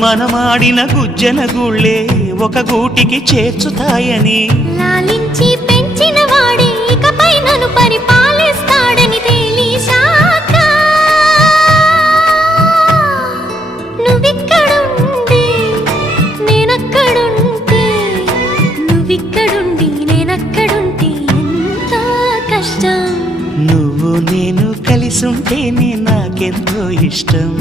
మనమాడిన గుజ్జన గుళ్ళే ఒక గూటికి చేర్చుతాయని లాలించి పెంచిన వాడే ఇకపై నన్ను పరిపాలిస్తాడని తెలిసాక నువ్విక్కడుండి నేనక్కడుంటే నువ్విక్కడుండి నేనక్కడుంటే ఎంత కష్టం. నువ్వు నేను కలిసుంటేనే నాకెంతో ఇష్టం.